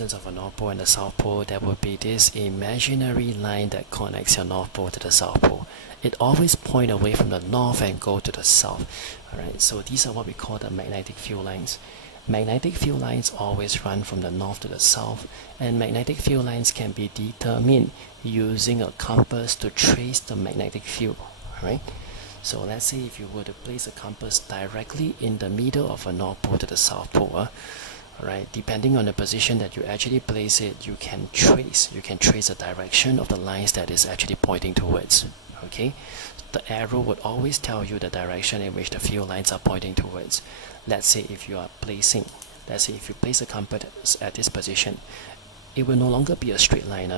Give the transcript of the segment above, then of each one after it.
presence of a North Pole and the South Pole, there will be this imaginary line that connects your North Pole to the South Pole. It always points away from the north and go to the south. Alright, so these are what we call the magnetic field lines. Magnetic field lines always run from the north to the south, and magnetic field lines can be determined using a compass to trace the magnetic field. Alright, so let's say if you were to place a compass directly in the middle of a North Pole to the South Pole, alright, depending on the position that you actually place it, you can trace the direction of the lines that is actually pointing towards. Okay, the arrow would always tell you the direction in which the field lines are pointing towards. Let's say if you place a compass at this position, it will no longer be a straight line.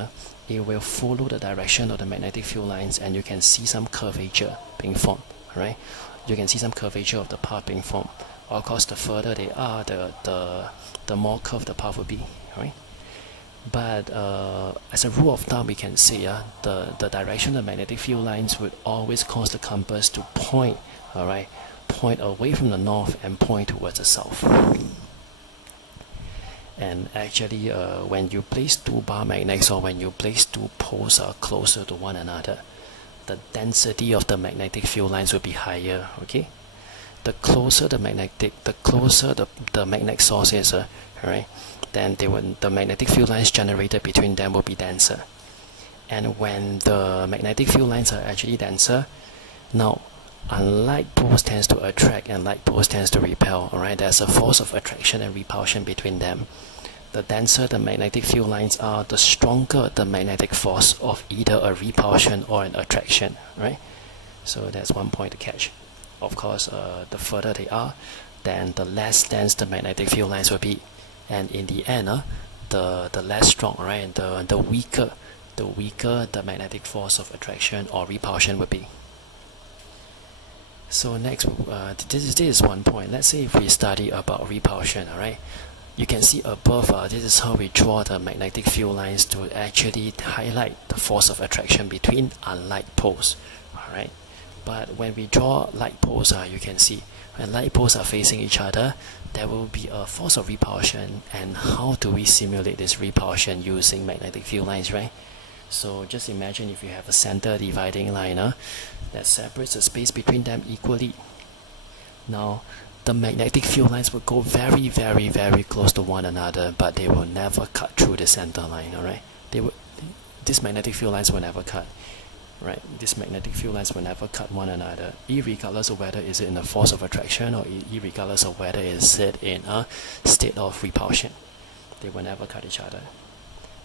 It will follow the direction of the magnetic field lines, and you can see some curvature being formed. Alright, you can see some curvature of the path being formed. Of course, the further they are, the more curved the path will be. Right? But as a rule of thumb, we can say the direction of magnetic field lines would always cause the compass to point, point away from the north and point towards the south. And actually, when you place two bar magnets, or when you place two poles closer to one another, the density of the magnetic field lines will be higher. Okay, the closer the magnetic source is, then the magnetic field lines generated between them will be denser. And when the magnetic field lines are actually denser, now unlike poles tends to attract and like poles tends to repel. Alright, there's a force of attraction and repulsion between them. The denser the magnetic field lines are, the stronger the magnetic force of either a repulsion or an attraction. Right? So that's one point to catch. Of course, the further they are, then the less dense the magnetic field lines will be. And in the end, the less strong, right? The weaker the magnetic force of attraction or repulsion would be. So next, this is one point. Let's say if we study about repulsion, alright? You can see above, this is how we draw the magnetic field lines to actually highlight the force of attraction between unlike poles, alright? But when we draw like poles, you can see when like poles are facing each other, there will be a force of repulsion. And how do we simulate this repulsion using magnetic field lines, right? So just imagine if you have a center dividing line that separates the space between them equally. Now, the magnetic field lines will go very, very, very close to one another, but they will never cut through the center line. Alright, these magnetic field lines will never cut. Right, these magnetic field lines will never cut one another, irregardless of whether is it in a force of attraction or irregardless of whether is it in a state of repulsion. They will never cut each other.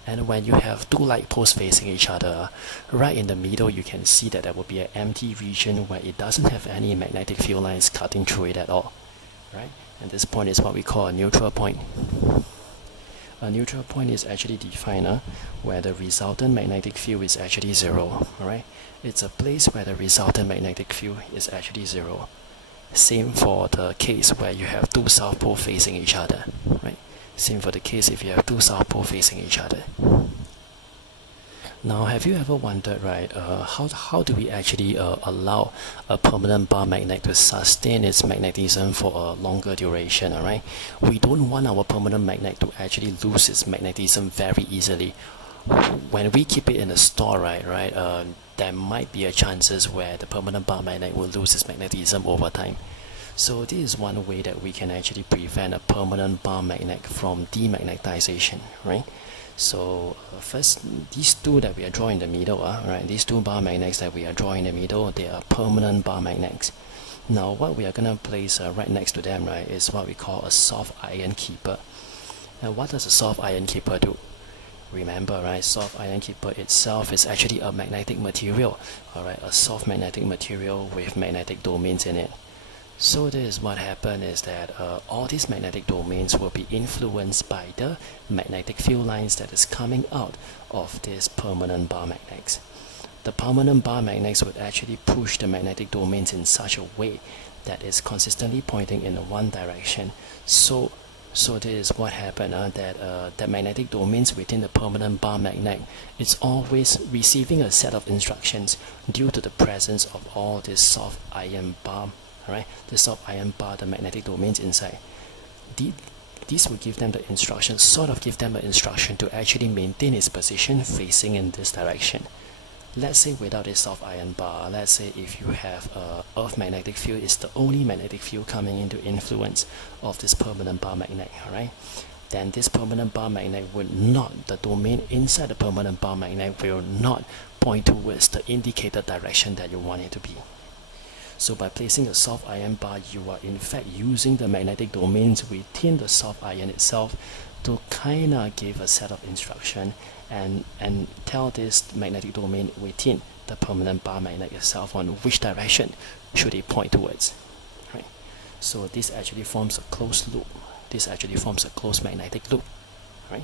And when you have two like poles facing each other, right in the middle you can see that there will be an empty region where it doesn't have any magnetic field lines cutting through it at all. Right? And this point is what we call a neutral point. A neutral point is actually defined where the resultant magnetic field is actually zero. Alright, it's a place where the resultant magnetic field is actually zero. Same for the case where you have two south poles facing each other. Right? Same for the case if you have two south poles facing each other. Now, have you ever wondered, right, how do we actually allow a permanent bar magnet to sustain its magnetism for a longer duration, alright? We don't want our permanent magnet to actually lose its magnetism very easily. When we keep it in a store, there might be a chances where the permanent bar magnet will lose its magnetism over time. So this is one way that we can actually prevent a permanent bar magnet from demagnetization, right? So first, these two that we are drawing in the middle, these two bar magnets that we are drawing in the middle, they are permanent bar magnets. Now what we are going to place right next to them, is what we call a soft iron keeper. And what does a soft iron keeper do? Remember, soft iron keeper itself is actually a magnetic material, a soft magnetic material with magnetic domains in it. So this is what happened is that all these magnetic domains will be influenced by the magnetic field lines that is coming out of these permanent bar magnets. The permanent bar magnets would actually push the magnetic domains in such a way that is consistently pointing in one direction. So this is what happened, that the magnetic domains within the permanent bar magnet is always receiving a set of instructions due to the presence of all this soft iron bar. The soft iron bar, the magnetic domains inside. this will give them the instruction, sort of give them the instruction to actually maintain its position facing in this direction. Let's say without a soft iron bar, let's say if you have Earth magnetic field is the only magnetic field coming into influence of this permanent bar magnet, alright? Then this permanent bar magnet will not, the domain inside the permanent bar magnet will not point towards the indicated direction that you want it to be. So by placing a soft iron bar, you are in fact using the magnetic domains within the soft iron itself to kind of give a set of instruction and tell this magnetic domain within the permanent bar magnet itself on which direction should it point towards. Right? So this actually forms a closed loop. This actually forms a closed magnetic loop. Right?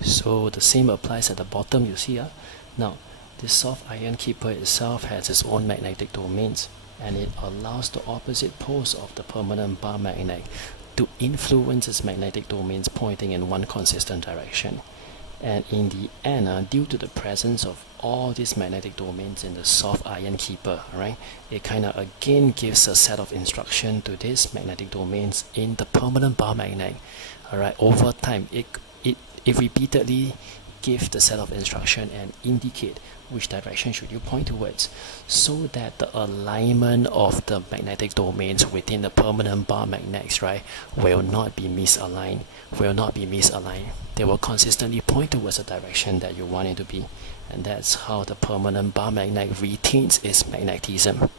So the same applies at the bottom, you see. Now, this soft iron keeper itself has its own magnetic domains, and it allows the opposite poles of the permanent bar magnet to influence its magnetic domains pointing in one consistent direction. And in the end, due to the presence of all these magnetic domains in the soft iron keeper, right, it kind of again gives a set of instruction to these magnetic domains in the permanent bar magnet. Alright, over time, it repeatedly gives the set of instruction and indicate which direction should you point towards, so that the alignment of the magnetic domains within the permanent bar magnets, right, will not be misaligned. They will consistently point towards the direction that you want it to be, and that's how the permanent bar magnet retains its magnetism.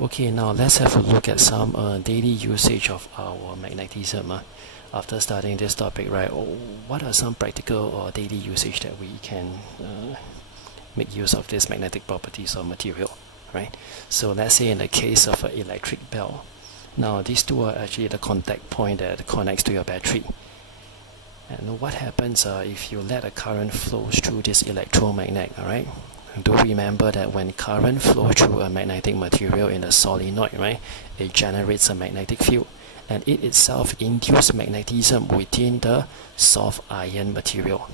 Okay, now let's have a look at some daily usage of our magnetism. After studying this topic, right, what are some practical or daily usage that we can make use of these magnetic properties of material, right? So let's say in the case of an electric bell. Now these two are actually the contact point that connects to your battery. And what happens if you let a current flow through this electromagnet, alright? Do remember that when current flows through a magnetic material in a solenoid, right, it generates a magnetic field, and it itself induces magnetism within the soft iron material.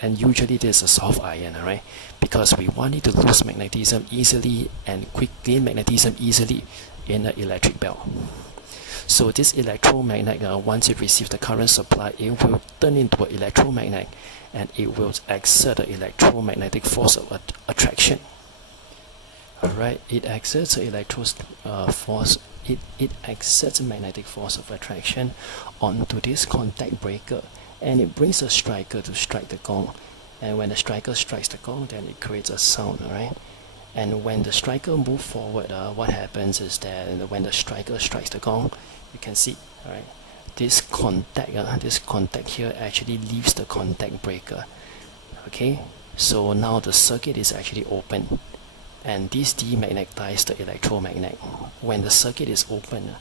And usually this is a soft iron, right? Because we want it to lose magnetism easily and quickly magnetism easily in an electric bell. So this electromagnet, once it receives the current supply, it will turn into an electromagnet, and it will exert the electromagnetic force of attraction. Alright, it exerts an it exerts a magnetic force of attraction onto this contact breaker, and it brings a striker to strike the gong. And when the striker strikes the gong, then it creates a sound, alright? And when the striker moves forward, what happens is that when the striker strikes the gong, you can see, alright, this contact here actually leaves the contact breaker. Okay, so now the circuit is actually open, and this demagnetizes the electromagnet. When the circuit is open,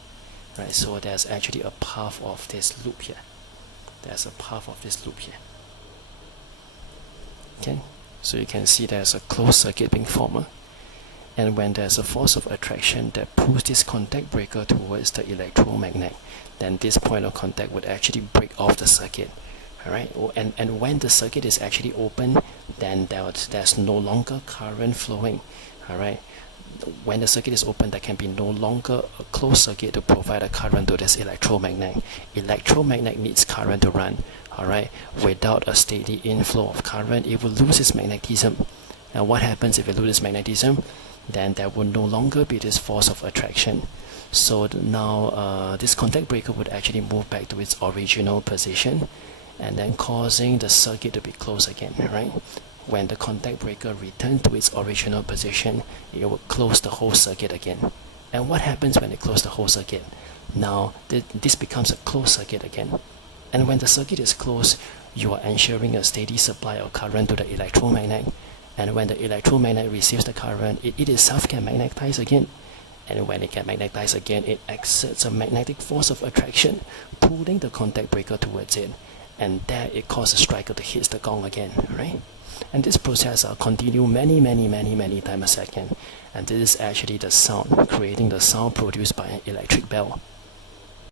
right, so there's actually a path of this loop here. Okay, so you can see there's a closed circuit being formed. And when there's a force of attraction that pulls this contact breaker towards the electromagnet, then this point of contact would actually break off the circuit. Alright, and when the circuit is actually open, then there's no longer current flowing. Alright, when the circuit is open, there can be no longer a closed circuit to provide a current to this electromagnet. Electromagnet needs current to run. Alright, without a steady inflow of current, it will lose its magnetism. And what happens if it loses magnetism? Then there will no longer be this force of attraction. So now this contact breaker would actually move back to its original position, and then causing the circuit to be closed again, right? When the contact breaker returns to its original position, it will close the whole circuit again. And what happens when it closes the whole circuit? Now this becomes a closed circuit again. And when the circuit is closed, you are ensuring a steady supply of current to the electromagnet. And when the electromagnet receives the current, it itself can magnetize again. And when it can magnetize again, it exerts a magnetic force of attraction, pulling the contact breaker towards it. And there it causes the striker to hit the gong again, right? And this process continue many times a second. And this is actually the sound, creating the sound produced by an electric bell.